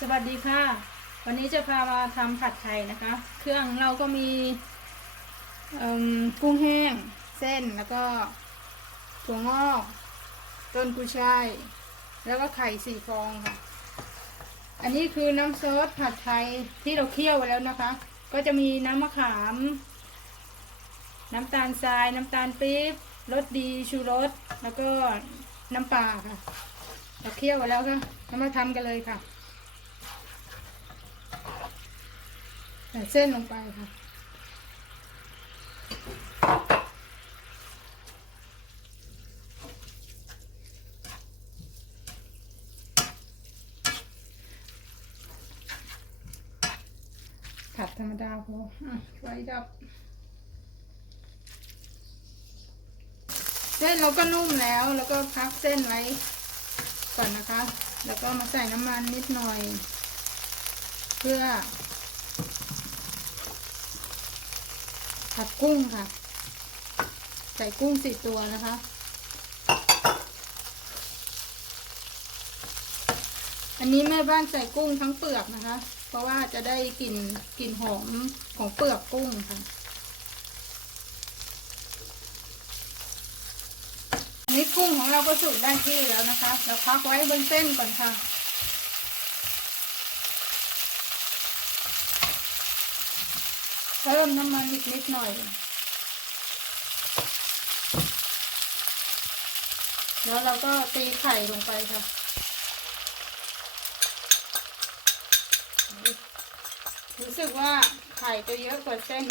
สวัสดีค่ะ วันนี้จะพามาทำผัดไทยนะคะ เครื่องเราก็มีมกุ้งแห้ง เส้นแล้วก็ถั่วงอก ต้นกุยช่าย แล้วก็ไข่สี่ฟองค่ะ อันนี้คือน้ำซอสผัดไทยที่เราเคี่ยวไว้แล้วนะคะ ก็จะมีน้ำมะขาม น้ำตาลทราย น้ำตาลปี๊บรสดีชูรส แล้วก็น้ำปลาค่ะ เราเคี่ยวไว้แล้วค่ะเรามาทำกันเลยค่ะ ส่เส้นลงไปค่ะ ผัดธรรมดาพออะไว้ดับ เส้นเราก็นุ่มแล้ว แล้วก็พักเส้นไว้ก่อนนะคะ แล้วก็มาใส่น้ำมันนิดหน่อย เพื่อ ผัดกุ้งค่ะ ใส่กุ้งสี่ตัวนะคะ อันนี้แม่บ้านใส่กุ้งทั้งเปลือกนะคะ เพราะว่าจะได้กลิ่นกลิ่นหอมของเปลือกกุ้งค่ะ อันนี้กุ้งของเราก็สุกได้ที่แล้วนะคะเราพักไว้บนเส้นก่อนค่ะ เพิ่มน้ำมันอีกนิดหน่อย แล้วเราก็ตีไข่ลงไปค่ะรู้สึกว่าไข่จะเยอะกว่าเส้น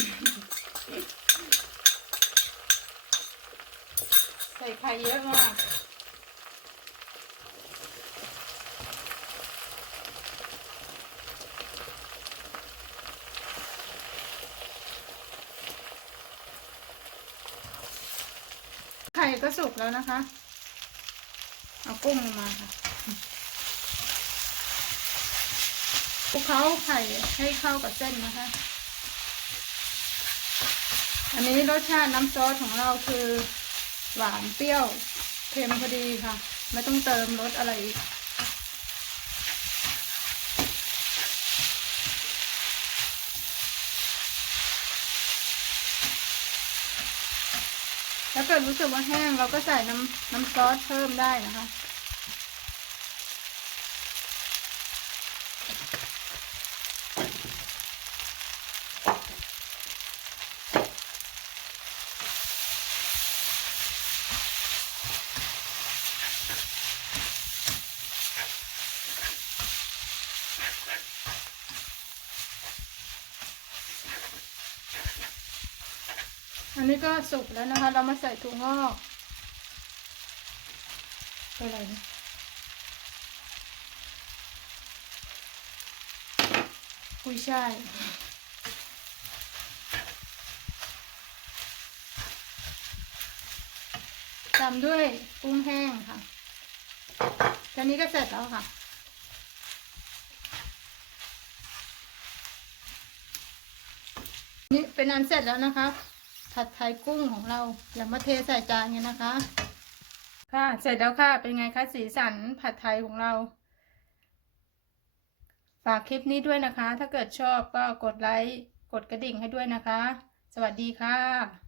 ใส่ไข่เยอะมาก ข่ก็สุกแล้วนะคะ เอากุ้งมาค่ะคลุกเคล้าไข่ให้เข้ากับเส้นนะคะ อันนี้รสชาติน้ำซอสของเราคือ หวานเปรี้ยวเค็มพอดีค่ะ ไม่ต้องเติมรสอะไรอีก ถ้าเกิดรู้สึกว่าแห้งเราก็ใส่น้ำน้ำซอสเพิ่มได้นะคะ อันนี้ก็สุกแล้วนะคะ เรามาใส่ถั่วงอกเป็นอะไรนะกุยช่ายตามด้วยกุ้งแห้งค่ะแค่นี้ก็เสร็จแล้วค่ะนี่เป็นอันเสร็จแล้วนะคะ ผัดไทยกุ้งของเราอย่ามาเทใส่จานกันนะคะ ค่ะเสร็จแล้วค่ะ เป็นไงคะสีสันผัดไทยของเรา ฝากคลิปนี้ด้วยนะคะ ถ้าเกิดชอบก็กดไลค์กดกระดิ่งให้ด้วยนะคะ สวัสดีค่ะ